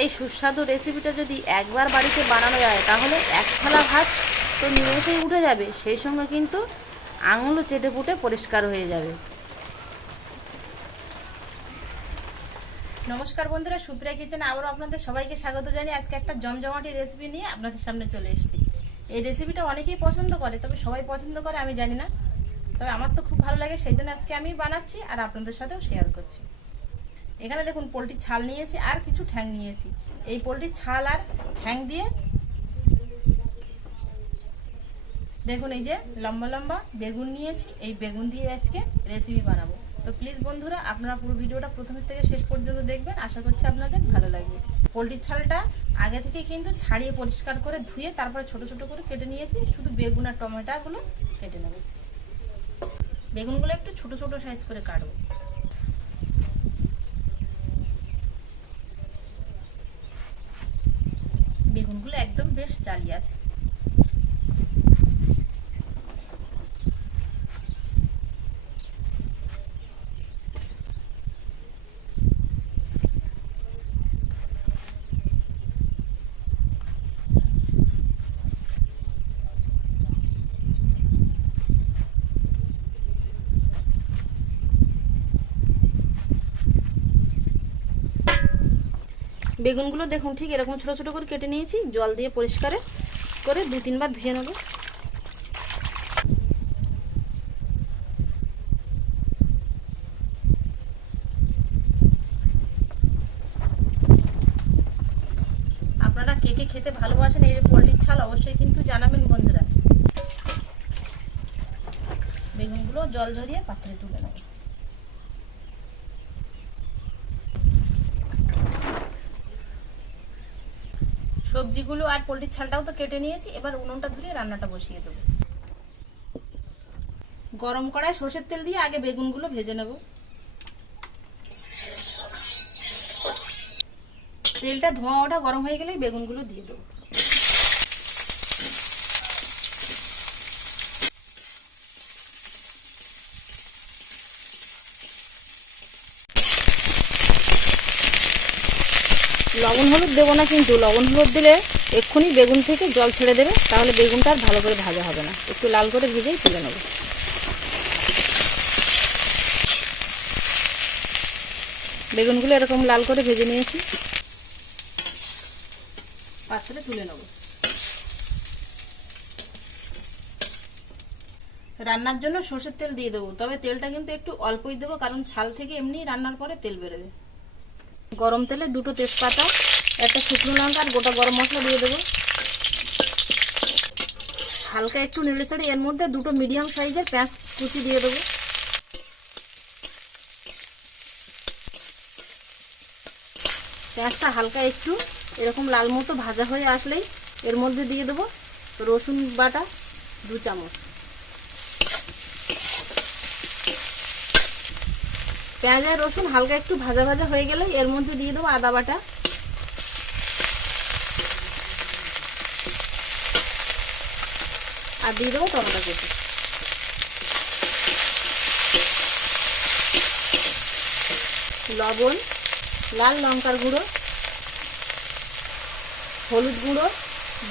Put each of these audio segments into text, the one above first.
এই সুস্বাদু রেসিপিটা যদি একবার বাড়িতে বানানো যায় তাহলে এক থালা ভাত তো নিমেষেই উঠে যাবে, সেই সঙ্গে কিন্তু আঙুলও চেটে পুটে পরিষ্কার হয়ে যাবে। নমস্কার বন্ধুরা, সুপ্রিয়া কিচেনে আবারও আপনাদের সবাইকে স্বাগত জানিয়ে আজকে একটা জমজমাটি রেসিপি নিয়ে আপনাদের সামনে চলে এসেছি। এই রেসিপিটা অনেকেই পছন্দ করে, তবে সবাই পছন্দ করে আমি জানি না, তবে আমার তো খুব ভালো লাগে, সেই জন্য আজকে আমি বানাচ্ছি আর আপনাদের সাথেও শেয়ার করছি। এখানে দেখুন পোলট্রির ছাল নিয়েছি আর কিছু ঠ্যাং নিয়েছি। এই পোলট্রির ছাল আর ঠ্যাং দিয়ে দেখুন এই যে লম্বা লম্বা বেগুন নিয়েছি, এই বেগুন দিয়ে আজকে রেসিপি বানাবো। তো প্লিজ বন্ধুরা আপনারা পুরো ভিডিওটা প্রথম থেকে শেষ পর্যন্ত দেখবেন, আশা করছি আপনাদের ভালো লাগবে। পোলট্রির ছালটা আগে থেকে কিন্তু ছাড়িয়ে পরিষ্কার করে ধুয়ে তারপরে ছোট ছোট করে কেটে নিয়েছি, শুধু বেগুন আর টমেটোগুলো কেটে নেব। বেগুনগুলো একটু ছোট ছোট সাইজ করে কাটবো। বেগুনগুলো একদম বেশ জালি আছে। বেগুনগুলো দেখুন ঠিক এরকম ছোট ছোট করে কেটে নিয়েছি, জল দিয়ে পরিষ্কার করে 2-3 বার ধুয়ে নেব। আপনারা কে কে খেতে ভালোবাসেন এই পোলট্রির ছাল অবশ্যই কিন্তু জানাবেন বন্ধুরা। বেগুনগুলো জল ঝরিয়ে পাত্রে তুলে নেব। সবজিগুলো আর পোলট্রির ছালটাও তো কেটে নিয়েছি, এবার উনুনটা ধরিয়ে রান্নাটা বসিয়ে দেবো। গরম কড়ায় সরষের তেল দিয়ে আগে বেগুনগুলো ভেজে নেব। তেলটা ধোঁয়া ওঠা গরম হয়ে গেলেই বেগুনগুলো দিয়ে দেবো। লবণ হলুদ দেবো না, কিন্তু লবণ হলুদ দিলে এক্ষুনি বেগুন থেকে জল ছেড়ে দেবে, তাহলে বেগুনটা আর ভালো করে ভাজা হবে না। একটু লাল করে ভেজেই তুলে নেব। বেগুনগুলো এরকম লাল করে ভেজে নিয়েছি, পাত্রে তুলে নেব। রান্নার জন্য সরষের তেল দিয়ে দেবো, তবে তেলটা কিন্তু একটু অল্পই দেবো, কারণ ছাল থেকে এমনি রান্নার পরে তেল বেরোবে। গরম তেলে 2টো তেজপাতা, একটা শুকনো লঙ্কা আর গোটা গরম মশলা দিয়ে দেবো। হালকা একটু নেড়ে চেড়ে এর মধ্যে 2টো মিডিয়াম সাইজের পেঁয়াজ কুচি দিয়ে দেবো। পেঁয়াজটা হালকা একটু এরকম লাল মতো ভাজা হয়ে আসলেই এর মধ্যে দিয়ে দেবো রসুন বাটা 2 চামচ। পেঁয়াজ আর রসুন হালকা একটু ভাজা ভাজা হয়ে গেলে এর মধ্যে দিয়ে দেবো আদা বাটা, আর দিয়ে দেবো টমেটো কুচি। লবণ, লাল লঙ্কার গুঁড়ো, হলুদ গুঁড়ো,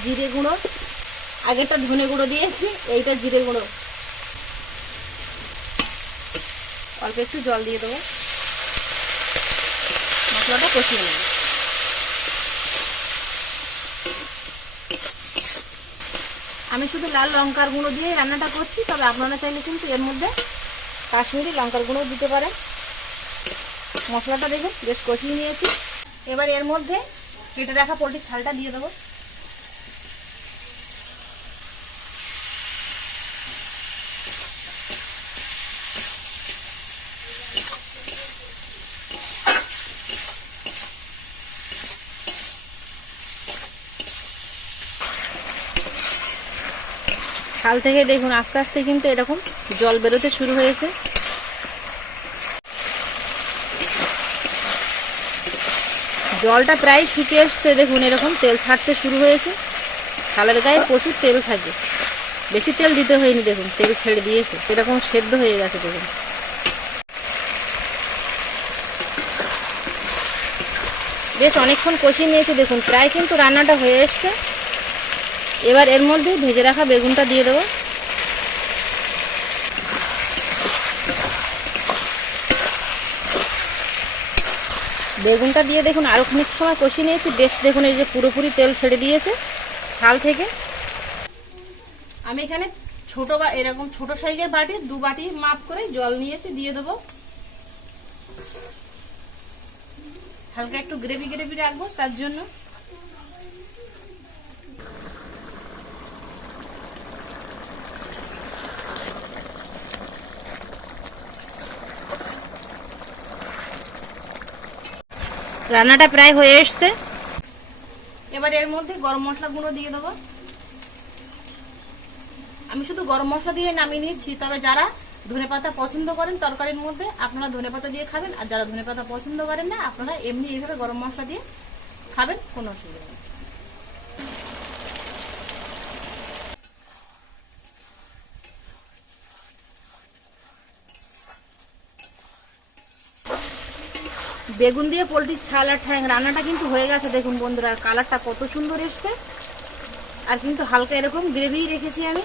জিরে গুঁড়ো, আগেরটা ধনে গুঁড়ো দিয়েছি, এইটা জিরে গুঁড়ো। অল্প একটু জল দিয়ে দেবো, মশলাটা কষিয়ে নেব। আমি শুধু লাল লঙ্কার গুঁড়ো দিয়ে রান্নাটা করছি, তবে আপনারা চাইলে কিন্তু এর মধ্যে কাশ্মীরি লঙ্কার গুঁড়ো দিতে পারেন। মশলাটা দেখুন বেশ কষিয়ে নিয়েছি, এবার এর মধ্যে কেটে রাখা পোলট্রির ছালটা দিয়ে দেবো। ছাল থেকে দেখুন আস্তে আস্তে কিন্তু এরকম জল বেরোতে শুরু হয়েছে। জলটা প্রায় শুকিয়ে এসছে, দেখুন এরকম তেল ছাড়তে শুরু হয়েছে। ছালের গায়ে প্রচুর তেল থাকে, বেশি তেল দিতে হয়নি, দেখুন তেল ছেড়ে দিয়েছে, এরকম সেদ্ধ হয়ে গেছে। দেখুন বেশ অনেকক্ষণ কষিয়ে নিয়েছি, দেখুন প্রায় কিন্তু রান্নাটা হয়ে এসছে। এবার এর মধ্যে ভেজে রাখা বেগুনটা দিয়ে দেবো। বেগুনটা দিয়ে দেখুন আরও খানিক সময় কষিয়ে নিয়েছি। বেশ দেখুন এই যে পুরোপুরি তেল ছেড়ে দিয়েছে ছাল থেকে। আমি এখানে এরকম ছোট সাইজের বাটি 2 বাটি মাপ করে জল নিয়েছি, দিয়ে দেবো। হালকা একটু গ্রেভি গ্রেভি রাখবো তার জন্য। রান্নাটা প্রায় হয়ে এসছে। এবার এর মধ্যে গরম মশলা গুঁড়ো দিয়ে দেবো। আমি শুধু গরম মশলা দিয়ে নামিয়ে নিচ্ছি, তবে যারা ধনেপাতা পছন্দ করেন তরকারির মধ্যে আপনারা ধনেপাতা দিয়ে খাবেন, আর যারা ধনেপাতা পছন্দ করেন না আপনারা এমনি এইভাবে গরম মশলা দিয়ে খাবেন, কোনো অসুবিধা নেই। বেগুন দিয়ে পোলট্রির ছাল আর ঠ্যাং রান্নাটা কিন্তু হয়ে গেছে। দেখুন বন্ধুরা কালারটা কত সুন্দর এসছে, আর কিন্তু হালকা এরকম গ্রেভি রেখেছি আমি।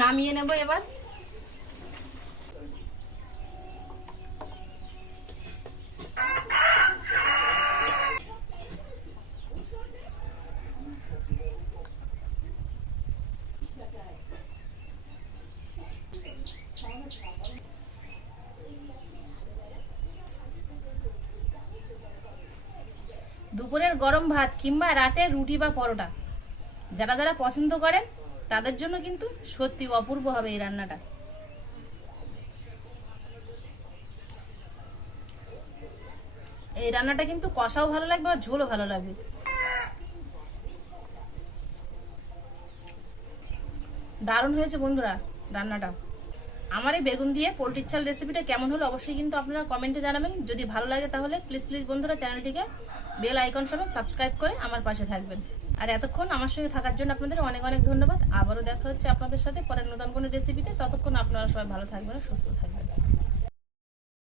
নামিয়ে নেব এবার। দুপুরের গরম ভাত কিংবা রাতে রুটি বা পরোটা যারা যারা পছন্দ করেন তাদের জন্য কিন্তু সত্যি অপূর্ব হবে এই রান্নাটা। এই রান্নাটা কিন্তু কষাও ভালো লাগবে আর ঝোলও ভালো লাগবে। দারুণ হয়েছে বন্ধুরা রান্নাটা। আমার এই বেগুন দিয়ে পোলট্রির চাল রেসিপিটা কেমন হলো অবশ্যই কিন্তু আপনারা কমেন্টে জানাবেন। যদি ভালো লাগে তাহলে প্লিজ বন্ধুরা চ্যানেলটিকে বেল আইকন সহ সাবস্ক্রাইব করে আমার পাশে থাকবেন। আর এতক্ষণ আমার সঙ্গে থাকার জন্য আপনাদের অনেক অনেক ধন্যবাদ। আবারও দেখা হচ্ছে আপনাদের সাথে পরের নতুন কোনো রেসিপিতে। ততক্ষণ আপনারা সবাই ভালো থাকবেন, সুস্থ থাকবেন।